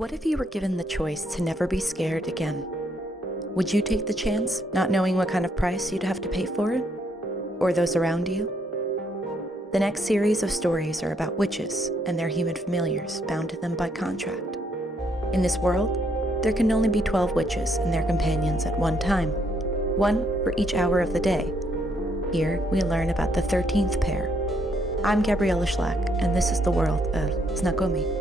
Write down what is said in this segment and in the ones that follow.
What if you were given the choice to never be scared again? Would you take the chance, not knowing what kind of price you'd have to pay for it? Or those around you? The next series of stories are about witches and their human familiars bound to them by contract. In this world, there can only be 12 witches and their companions at one time, one for each hour of the day. Here, we learn about the 13th pair. I'm Gabriella Shlyakh, and this is the world of Znakomyy.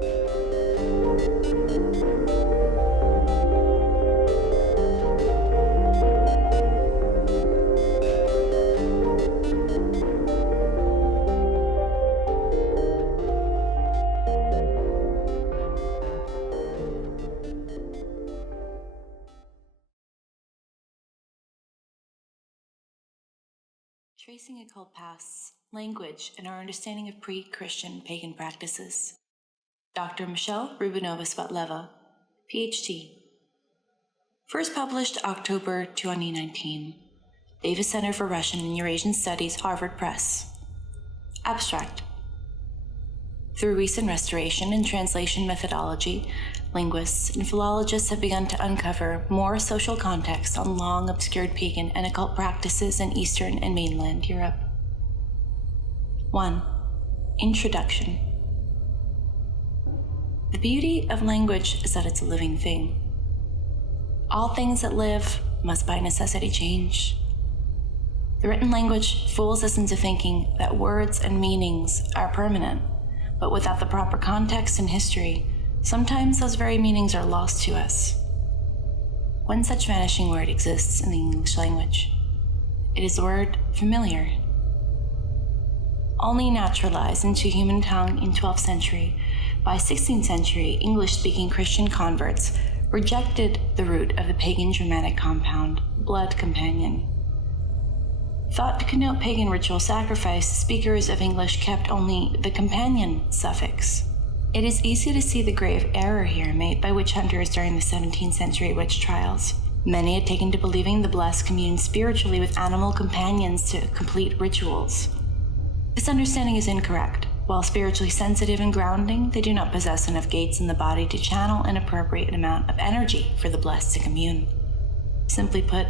Tracing occult pasts, language, and our understanding of pre-Christian pagan practices. Dr. Michelle Rubinova-Svatleva, Ph.D. First published October 2019. Davis Center for Russian and Eurasian Studies, Harvard Press. Abstract. Through recent restoration and translation methodology, linguists and philologists have begun to uncover more social context on long obscured pagan and occult practices in Eastern and mainland Europe. 1. Introduction. The beauty of language is that it's a living thing. All things that live must by necessity change. The written language fools us into thinking that words and meanings are permanent, but without the proper context and history, sometimes those very meanings are lost to us. One such vanishing word exists in the English language. It is the word familiar. Only naturalized into human tongue in 12th century, by 16th century, English-speaking Christian converts rejected the root of the pagan Germanic compound, blood companion. Thought to connote pagan ritual sacrifice, speakers of English kept only the companion suffix. It is easy to see the grave error here made by witch hunters during the 17th century witch trials. Many had taken to believing the blessed communed spiritually with animal companions to complete rituals. This understanding is incorrect. While spiritually sensitive and grounding, they do not possess enough gates in the body to channel an appropriate amount of energy for the blessed to commune. Simply put,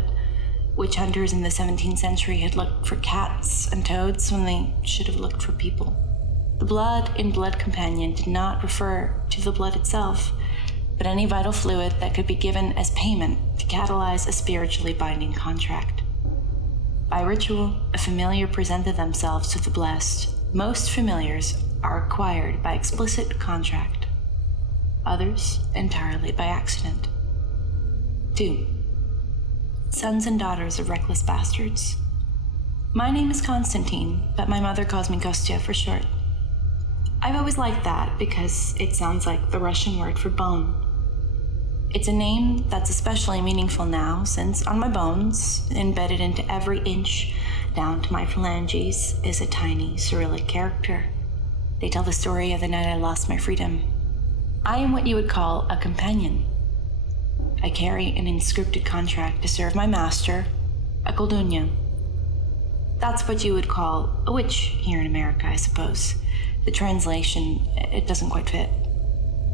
witch hunters in the 17th century had looked for cats and toads when they should have looked for people. The blood in blood companion did not refer to the blood itself, but any vital fluid that could be given as payment to catalyze a spiritually binding contract. By ritual, a familiar presented themselves to the blessed. Most familiars are acquired by explicit contract, others entirely by accident. 2. Sons and daughters of reckless bastards. My name is Constantine, but my mother calls me Kostya for short. I've always liked that because it sounds like the Russian word for bone. It's a name that's especially meaningful now since on my bones, embedded into every inch down to my phalanges, is a tiny Cyrillic character. They tell the story of the night I lost my freedom. I am what you would call a companion. I carry an inscripted contract to serve my master, a koldunya. That's what you would call a witch here in America, I suppose. The translation, it doesn't quite fit.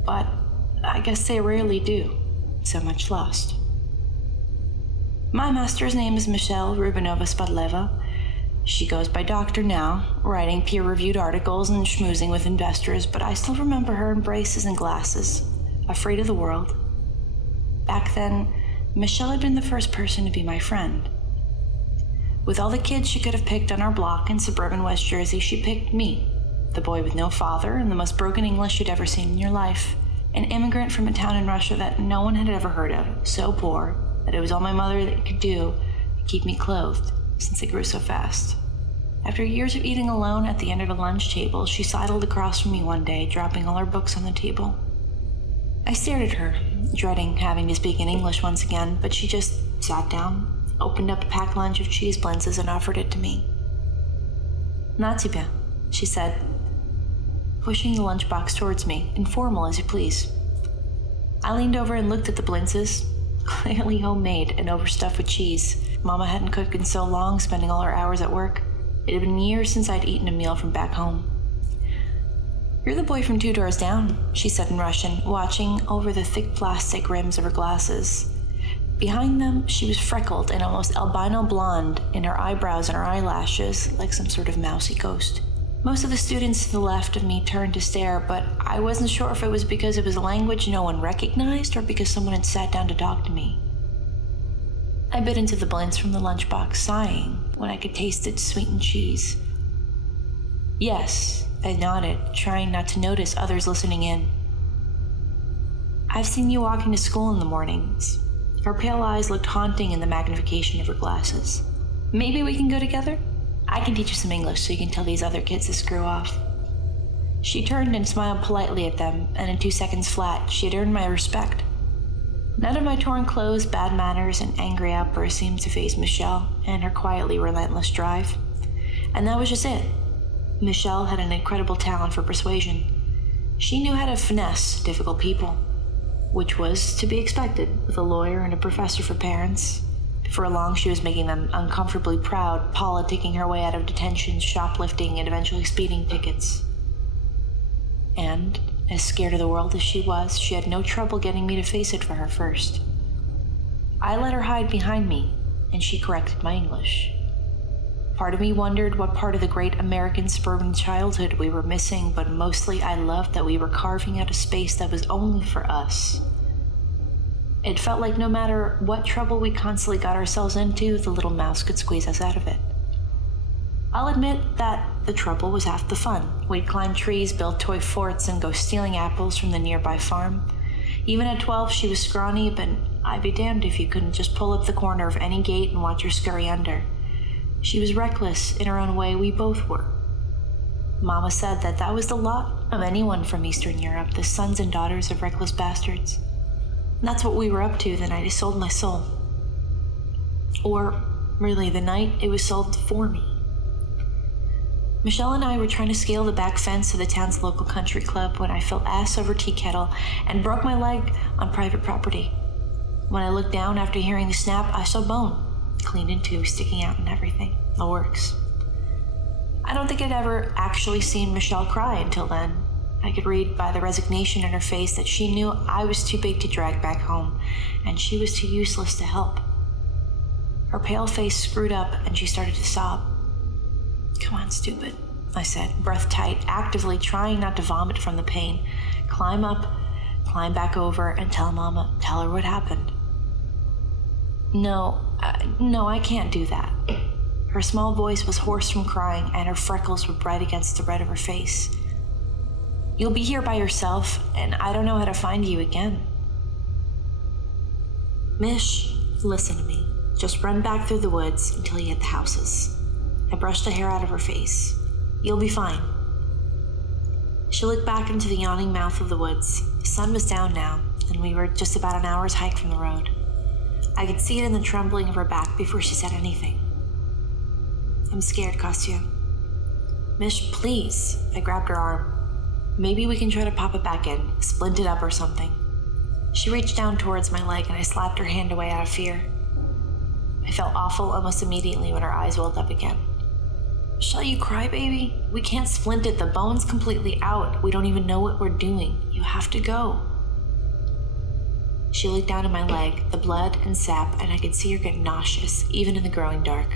But I guess they rarely do. So much lost. My master's name is Michelle Rubinova-Svatleva. She goes by doctor now, writing peer-reviewed articles and schmoozing with investors, but I still remember her in braces and glasses, afraid of the world. Back then, Michelle had been the first person to be my friend. With all the kids she could have picked on our block in suburban West Jersey, she picked me, the boy with no father and the most broken English you'd ever seen in your life. An immigrant from a town in Russia that no one had ever heard of, so poor that it was all my mother that could do to keep me clothed, since I grew so fast. After years of eating alone at the end of a lunch table, she sidled across from me one day, dropping all her books on the table. I stared at her, dreading having to speak in English once again, but she just sat down, opened up a packed lunch of cheese blintzes and offered it to me. "Na тебя," she said, pushing the lunchbox towards me, informal as you please. I leaned over and looked at the blintzes, clearly homemade and overstuffed with cheese. Mama hadn't cooked in so long, spending all her hours at work. It had been years since I'd eaten a meal from back home. "You're the boy from 2 doors down," she said in Russian, watching over the thick plastic rims of her glasses. Behind them, she was freckled and almost albino blonde in her eyebrows and her eyelashes, like some sort of mousy ghost. Most of the students to the left of me turned to stare, but I wasn't sure if it was because it was a language no one recognized or because someone had sat down to talk to me. I bit into the blintz from the lunchbox, sighing when I could taste its sweetened cheese. "Yes," I nodded, trying not to notice others listening in. "I've seen you walking to school in the mornings." Her pale eyes looked haunting in the magnification of her glasses. "Maybe we can go together? I can teach you some English so you can tell these other kids to screw off." She turned and smiled politely at them, and in 2 seconds flat, she had earned my respect. None of my torn clothes, bad manners, and angry outbursts seemed to faze Michelle and her quietly relentless drive. And that was just it. Michelle had an incredible talent for persuasion. She knew how to finesse difficult people, which was to be expected with a lawyer and a professor for parents. For long, she was making them uncomfortably proud, politicking her way out of detention, shoplifting, and eventually speeding tickets. And, as scared of the world as she was, she had no trouble getting me to face it for her first. I let her hide behind me, and she corrected my English. Part of me wondered what part of the great American suburban childhood we were missing, but mostly I loved that we were carving out a space that was only for us. It felt like no matter what trouble we constantly got ourselves into, the little mouse could squeeze us out of it. I'll admit that the trouble was half the fun. We'd climb trees, build toy forts, and go stealing apples from the nearby farm. Even at 12, she was scrawny, but I'd be damned if you couldn't just pull up the corner of any gate and watch her scurry under. She was reckless in her own way, we both were. Mama said that was the lot of anyone from Eastern Europe, the sons and daughters of reckless bastards. And that's what we were up to the night I sold my soul. Or, really, the night it was sold for me. Michelle and I were trying to scale the back fence of the town's local country club when I fell ass over tea kettle and broke my leg on private property. When I looked down after hearing the snap, I saw bone, clean in two, sticking out and everything. The works. I don't think I'd ever actually seen Michelle cry until then. I could read by the resignation in her face that she knew I was too big to drag back home, and she was too useless to help. Her pale face screwed up, and she started to sob. "Come on, stupid," I said, breath tight, actively trying not to vomit from the pain. Climb up, climb back over, and tell her what happened. No, I can't do that." Her small voice was hoarse from crying, and her freckles were bright against the red of her face. "You'll be here by yourself, and I don't know how to find you again." "Mish, listen to me. Just run back through the woods until you hit the houses." I brushed the hair out of her face. "You'll be fine." She looked back into the yawning mouth of the woods. The sun was down now, and we were just about an hour's hike from the road. I could see it in the trembling of her back before she said anything. "I'm scared, Kostya." "Mish, please." I grabbed her arm. "Maybe we can try to pop it back in, splint it up or something." She reached down towards my leg, and I slapped her hand away out of fear. I felt awful almost immediately when her eyes welled up again. "Shall you cry, baby? We can't splint it. The bone's completely out. We don't even know what we're doing. You have to go." She looked down at my leg, the blood and sap, and I could see her get nauseous, even in the growing dark.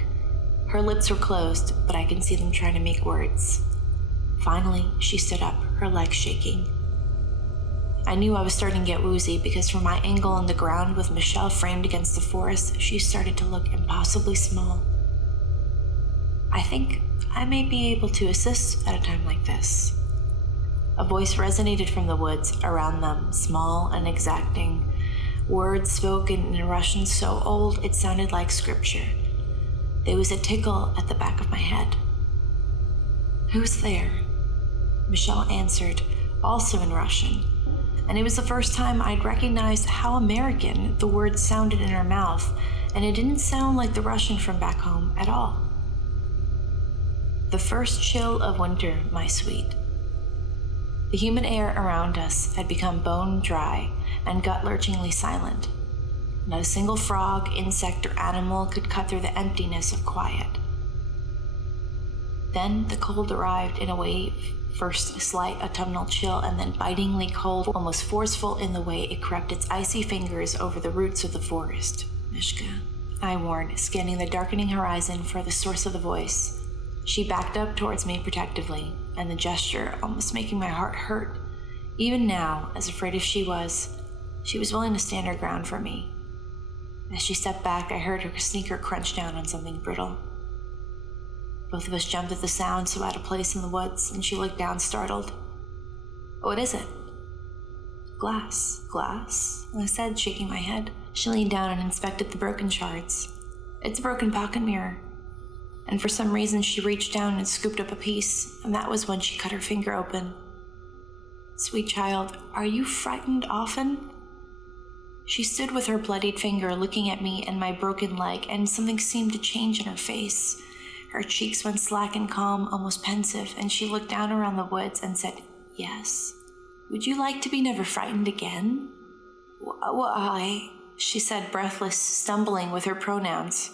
Her lips were closed, but I could see them trying to make words. Finally, she stood up, her legs shaking. I knew I was starting to get woozy because from my angle on the ground with Michelle framed against the forest, she started to look impossibly small. "I think I may be able to assist at a time like this." A voice resonated from the woods around them, small and exacting. Words spoken in a Russian so old it sounded like scripture. There was a tickle at the back of my head. "Who's there?" Michelle answered, also in Russian, and it was the first time I'd recognized how American the words sounded in her mouth, and it didn't sound like the Russian from back home at all. "The first chill of winter, my sweet." The humid air around us had become bone dry and gut-lurchingly silent. Not a single frog, insect, or animal could cut through the emptiness of quiet. Then the cold arrived in a wave, first a slight autumnal chill and then bitingly cold, almost forceful in the way it crept its icy fingers over the roots of the forest. Mishka, I warned, scanning the darkening horizon for the source of the voice. She backed up towards me protectively, and the gesture almost making my heart hurt. Even now, as afraid as she was willing to stand her ground for me. As she stepped back, I heard her sneaker crunch down on something brittle. Both of us jumped at the sound so out of place in the woods, and she looked down, startled. What is it? Glass, I said, shaking my head. She leaned down and inspected the broken shards. It's a broken pocket mirror. And for some reason, she reached down and scooped up a piece, and that was when she cut her finger open. Sweet child, are you frightened often? She stood with her bloodied finger looking at me and my broken leg, and something seemed to change in her face. Her cheeks went slack and calm, almost pensive, and she looked down around the woods and said, Yes. Would you like to be never frightened again? Why? She said, breathless, stumbling with her pronouns.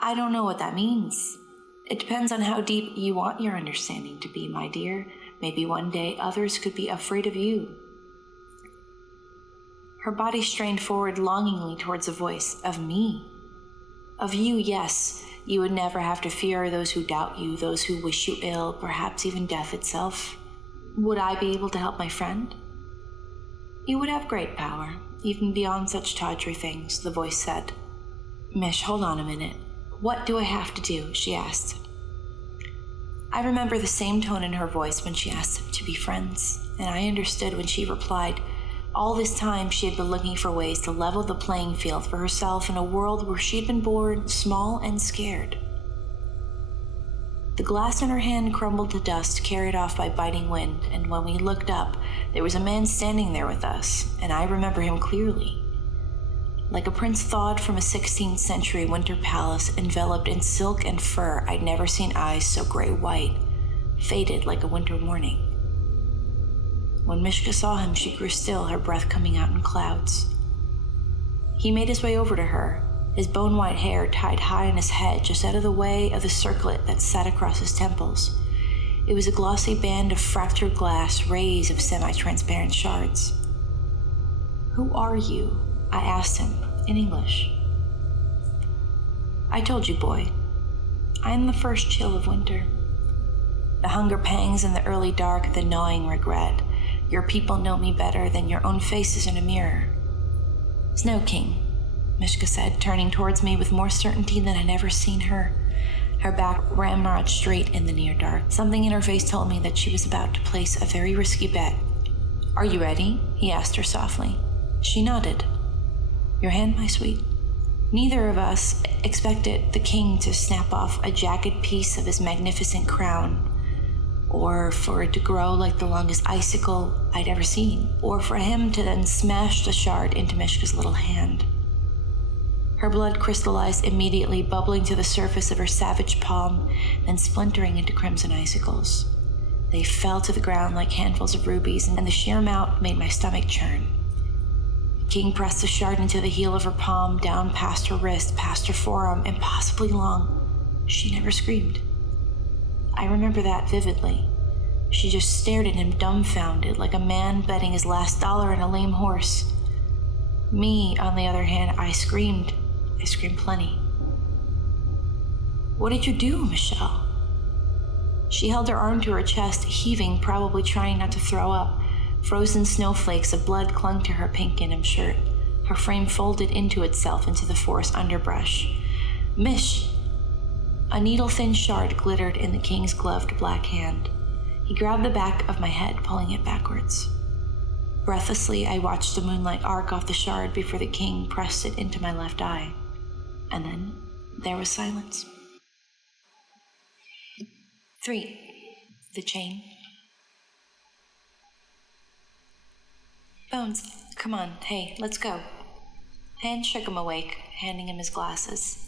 I don't know what that means. It depends on how deep you want your understanding to be, my dear. Maybe one day others could be afraid of you. Her body strained forward longingly towards a voice. Of me. Of you, yes. You would never have to fear those who doubt you, those who wish you ill, perhaps even death itself. Would I be able to help my friend? You would have great power, even beyond such tawdry things, the voice said. Mish, hold on a minute. What do I have to do? She asked. I remember the same tone in her voice when she asked to be friends, and I understood when she replied, all this time she had been looking for ways to level the playing field for herself in a world where she had been born small and scared. The glass in her hand crumbled to dust, carried off by biting wind, and when we looked up, there was a man standing there with us, and I remember him clearly. Like a prince thawed from a 16th century winter palace, enveloped in silk and fur, I'd never seen eyes so gray-white, faded like a winter morning. When Mishka saw him, she grew still, her breath coming out in clouds. He made his way over to her, his bone-white hair tied high in his head, just out of the way of the circlet that sat across his temples. It was a glossy band of fractured glass, rays of semi-transparent shards. Who are you? I asked him, in English. I told you, boy. I am the first chill of winter. The hunger pangs in the early dark, the gnawing regret. Your people know me better than your own faces in a mirror. Snow King, Mishka said, turning towards me with more certainty than I'd ever seen her. Her back ramrod straight in the near dark. Something in her face told me that she was about to place a very risky bet. Are you ready? He asked her softly. She nodded. Your hand, my sweet. Neither of us expected the king to snap off a jagged piece of his magnificent crown, or for it to grow like the longest icicle I'd ever seen, or for him to then smash the shard into Mishka's little hand. Her blood crystallized immediately, bubbling to the surface of her savage palm, then splintering into crimson icicles. They fell to the ground like handfuls of rubies, and the sheer amount made my stomach churn. The king pressed the shard into the heel of her palm, down past her wrist, past her forearm, impossibly long. She never screamed. I remember that vividly. She just stared at him dumbfounded, like a man betting his last dollar on a lame horse. Me, on the other hand, I screamed. I screamed plenty. What did you do, Michelle? She held her arm to her chest, heaving, probably trying not to throw up. Frozen snowflakes of blood clung to her pink gingham shirt. Her frame folded into itself into the forest underbrush. Mish! A needle-thin shard glittered in the king's gloved black hand. He grabbed the back of my head, pulling it backwards. Breathlessly, I watched the moonlight arc off the shard before the king pressed it into my left eye. And then there was silence. 3. The chain. Bones, come on, hey, let's go. Hand shook him awake, handing him his glasses.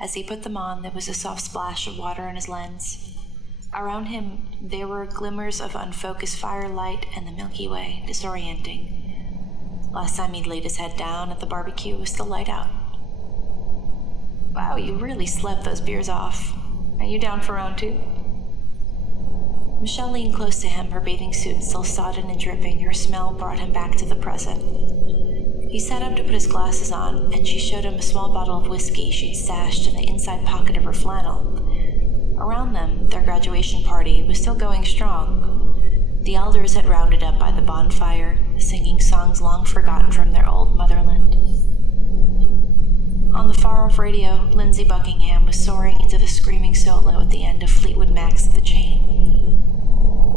As he put them on, there was a soft splash of water in his lens. Around him, there were glimmers of unfocused firelight and the Milky Way, disorienting. Last time he'd laid his head down at the barbecue, it was still light out. Wow, you really slept those beers off. Are you down for round 2? Michelle leaned close to him, her bathing suit still sodden and dripping. Her smell brought him back to the present. He sat up to put his glasses on, and she showed him a small bottle of whiskey she'd stashed in the inside pocket of her flannel. Around them, their graduation party was still going strong. The elders had rounded up by the bonfire, singing songs long forgotten from their old motherland. On the far-off radio, Lindsay Buckingham was soaring into the screaming solo at the end of Fleetwood Mac's The Chain.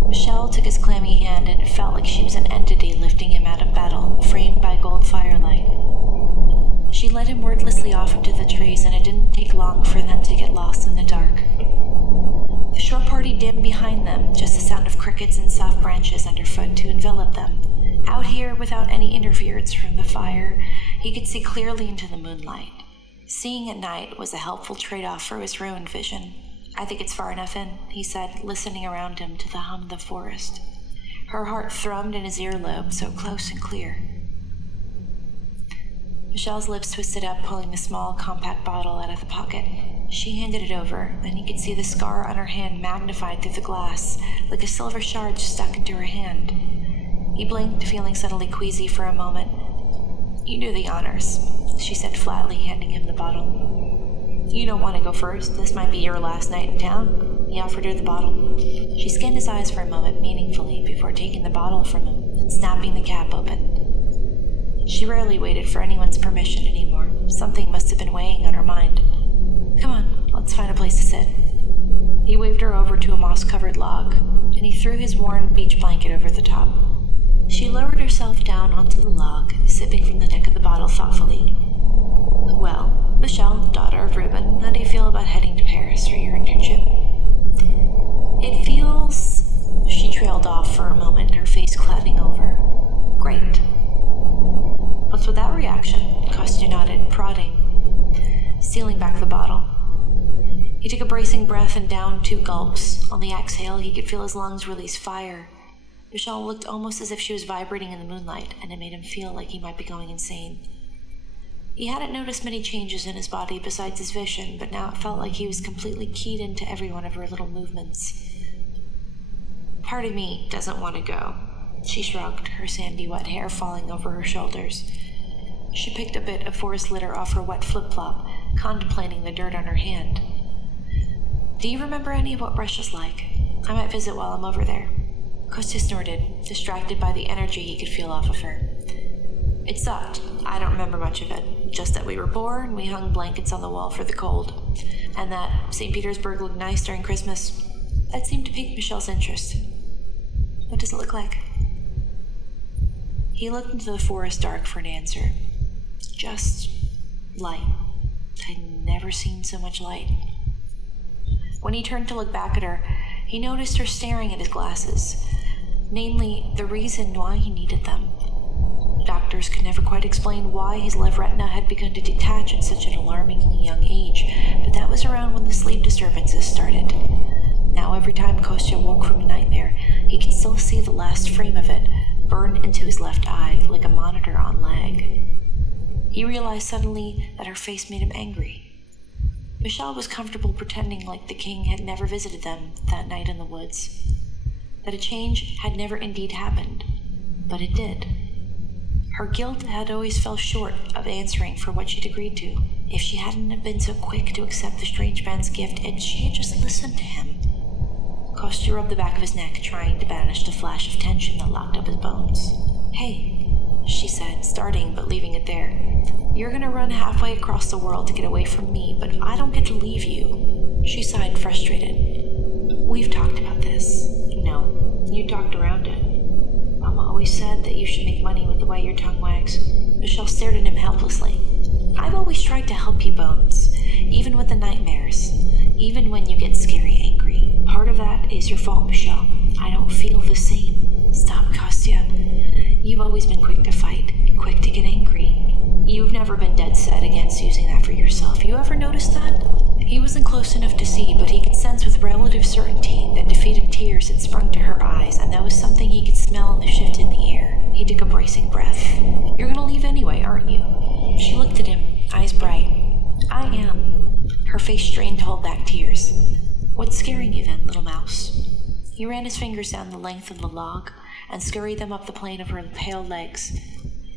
Michelle took his clammy hand, and it felt like she was an entity lifting him out of battle, framed by gold firelight. She led him wordlessly off into the trees, and it didn't take long for them to get lost in the dark. The short party dimmed behind them, just the sound of crickets and soft branches underfoot to envelop them. Out here, without any interference from the fire, he could see clearly into the moonlight. Seeing at night was a helpful trade-off for his ruined vision. "I think it's far enough in," he said, listening around him to the hum of the forest. Her heart thrummed in his earlobe, so close and clear. Michelle's lips twisted up, pulling the small, compact bottle out of the pocket. She handed it over, and he could see the scar on her hand magnified through the glass, like a silver shard stuck into her hand. He blinked, feeling suddenly queasy for a moment. "You do the honors," she said flatly, handing him the bottle. "You don't want to go first. This might be your last night in town." He offered her the bottle. She scanned his eyes for a moment meaningfully before taking the bottle from him and snapping the cap open. She rarely waited for anyone's permission anymore. Something must have been weighing on her mind. "Come on, let's find a place to sit." He waved her over to a moss-covered log, and he threw his worn beach blanket over the top. She lowered herself down onto the log, sipping from the neck of the bottle thoughtfully. "Well, Michelle, daughter of Reuben, how do you feel about heading to Paris for your internship?" "It feels..." She trailed off for a moment, her face clouding over. "Great." What's with that reaction? Kostya nodded, prodding, sealing back the bottle. He took a bracing breath and downed 2 gulps. On the exhale, he could feel his lungs release fire. Michelle looked almost as if she was vibrating in the moonlight, and it made him feel like he might be going insane. He hadn't noticed many changes in his body besides his vision, but now it felt like he was completely keyed into every one of her little movements. "Part of me doesn't want to go," she shrugged, her sandy wet hair falling over her shoulders. She picked a bit of forest litter off her wet flip-flop, contemplating the dirt on her hand. "Do you remember any of what Russia's like? I might visit while I'm over there." Kostya snorted, distracted by the energy he could feel off of her. "It sucked. I don't remember much of it. Just that we were poor and we hung blankets on the wall for the cold. And that St. Petersburg looked nice during Christmas. That seemed to pique Michelle's interest." "What does it look like?" He looked into the forest dark for an answer. "Just light. I'd never seen so much light." When he turned to look back at her, he noticed her staring at his glasses, namely, the reason why he needed them. Doctors could never quite explain why his left retina had begun to detach at such an alarmingly young age, but that was around when the sleep disturbances started. Now every time Kostya woke from a nightmare, he could still see the last frame of it burn into his left eye like a monitor on lag. He realized suddenly that her face made him angry. Michelle was comfortable pretending like the king had never visited them that night in the woods, that a change had never indeed happened, but it did. Her guilt had always fell short of answering for what she'd agreed to. If she hadn't have been so quick to accept the strange man's gift, and she had just listened to him. Kostya rubbed the back of his neck, trying to banish the flash of tension that locked up his bones. "Hey," she said, starting but leaving it there. "You're gonna run halfway across the world to get away from me, but I don't get to leave you." She sighed, frustrated. "We've talked about this." "No, you talked around it. Mama always said that you should make money with the way your tongue wags." Michelle stared at him helplessly. "I've always tried to help you, Bones, even with the nightmares, even when you get scary angry. Part of that is your fault, Michelle. I don't feel the same." "Stop, Kostya. You've always been quick to fight, quick to get angry. You've never been dead set against using that for yourself. You ever noticed that?" He wasn't close enough to see, but he could sense with relative certainty that defeated tears had sprung to her eyes, and that was something he could smell in the shift in the air. He took a bracing breath. "You're gonna leave anyway, aren't you?" She looked at him, eyes bright. "I am." Her face strained to hold back tears. "What's scaring you then, little mouse?" He ran his fingers down the length of the log and scurried them up the plane of her pale legs.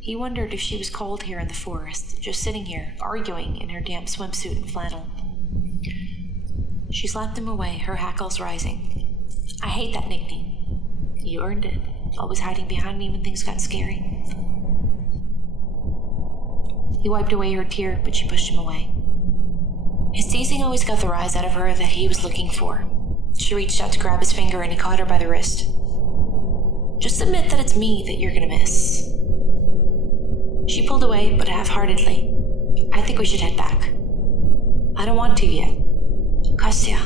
He wondered if she was cold here in the forest, just sitting here, arguing in her damp swimsuit and flannel. She slapped him away, her hackles rising. I hate that nickname. You earned it, always hiding behind me when things got scary. He wiped away her tear, but she pushed him away. His teasing always got the rise out of her that he was looking for. She reached out to grab his finger and he caught her by the wrist. Just admit that it's me that you're gonna miss. She pulled away, but half-heartedly. I think we should head back. I don't want to yet. Kostya.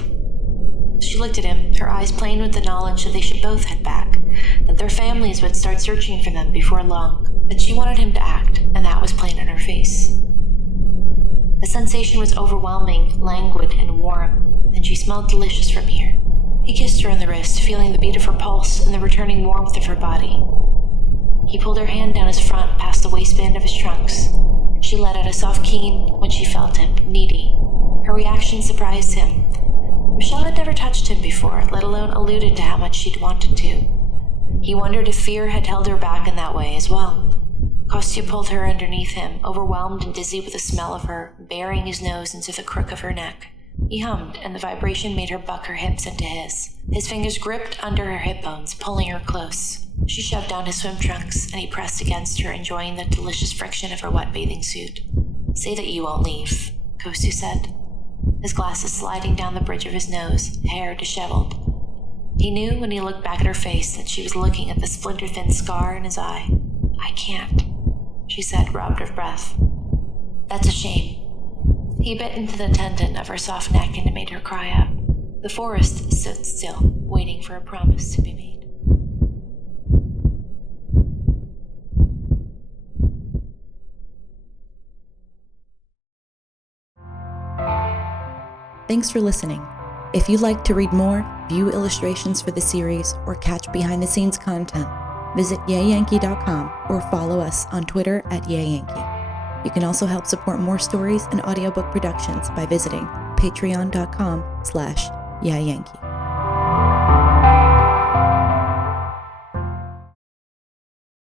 She looked at him, her eyes plain with the knowledge that they should both head back, that their families would start searching for them before long, that she wanted him to act, and that was plain on her face. The sensation was overwhelming, languid, and warm, and she smelled delicious from here. He kissed her on the wrist, feeling the beat of her pulse and the returning warmth of her body. He pulled her hand down his front past the waistband of his trunks. She let out a soft keen when she felt him, needy. Her reaction surprised him. Michelle had never touched him before, let alone alluded to how much she'd wanted to. He wondered if fear had held her back in that way as well. Kostya pulled her underneath him, overwhelmed and dizzy with the smell of her, burying his nose into the crook of her neck. He hummed, and the vibration made her buck her hips into his. His fingers gripped under her hip bones, pulling her close. She shoved down his swim trunks, and he pressed against her, enjoying the delicious friction of her wet bathing suit. Say that you won't leave, Kostya said, his glasses sliding down the bridge of his nose, hair disheveled. He knew when he looked back at her face that she was looking at the splinter-thin scar in his eye. I can't, she said, robbed of breath. That's a shame. He bit into the tendon of her soft neck and it made her cry out. The forest stood still, waiting for a promise to be made. Thanks for listening. If you'd like to read more, view illustrations for the series, or catch behind-the-scenes content, visit yeyankee.com or follow us on Twitter at yeyankee. You can also help support more stories and audiobook productions by visiting patreon.com/yeyankee.